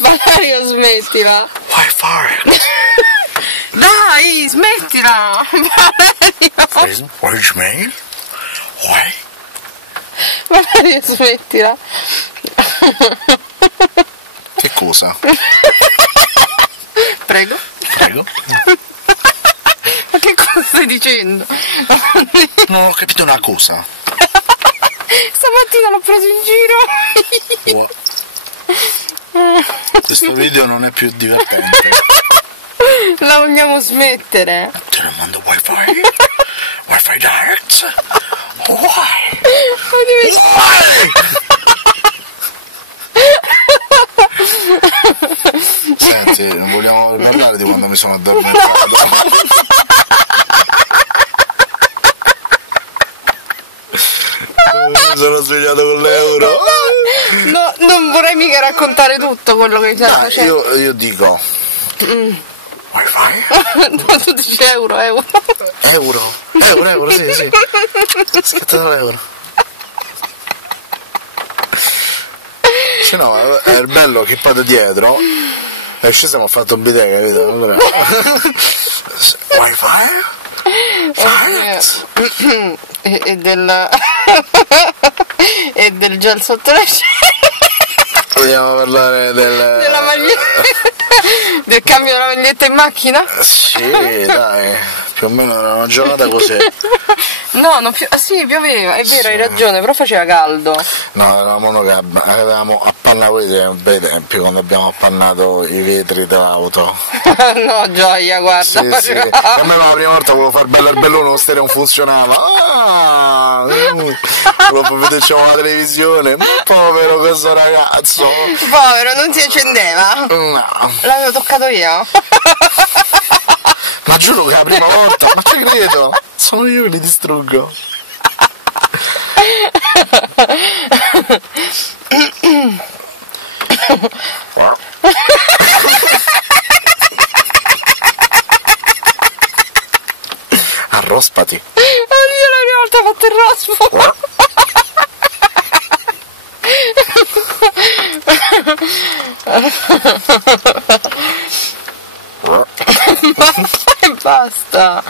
Valerio, smettila. Why fart? Dai, smettila. Valerio. Voicemail? Why? Valerio, smettila. Che cosa? Prego. Prego? Ma che cosa stai dicendo? Non ho capito una cosa. Stamattina l'ho preso in giro. Questo video non è più divertente. La vogliamo smettere? Te lo mando wifi? Wifi direct? Why? Senti, vogliamo parlare di quando mi sono addormentato? Mi sono svegliato con l'euro. No, non vorrei mica raccontare tutto quello che stai facendo. Io dico wifi? No, tu dici euro. Euro, sì. Scattato l'euro. Se no, è bello che poi dietro e ci siamo fatto un bidet, capito? Allora, wifi? E del gel sotto le scene. Vogliamo parlare Della maglietta. Del cambio della maglietta in macchina? Sì, dai, più o meno era una giornata così. No, non sì, pioveva, è vero, hai ragione, però faceva caldo. No, eravamo noi che avevamo appannato bei tempi quando abbiamo appannato i vetri dell'auto. No, gioia, guarda. Sì. E a me la prima volta volevo far bello il bellone, lo stereo non funzionava. Dopo vedevamo la televisione, povero questo ragazzo. Povero, non si accendeva? No. L'avevo toccato io. Ma giuro che è la prima volta, ma ci credo. Sono io che li distruggo. Arrospati. Oddio, la prima volta ho fatto il rospo. Ma basta.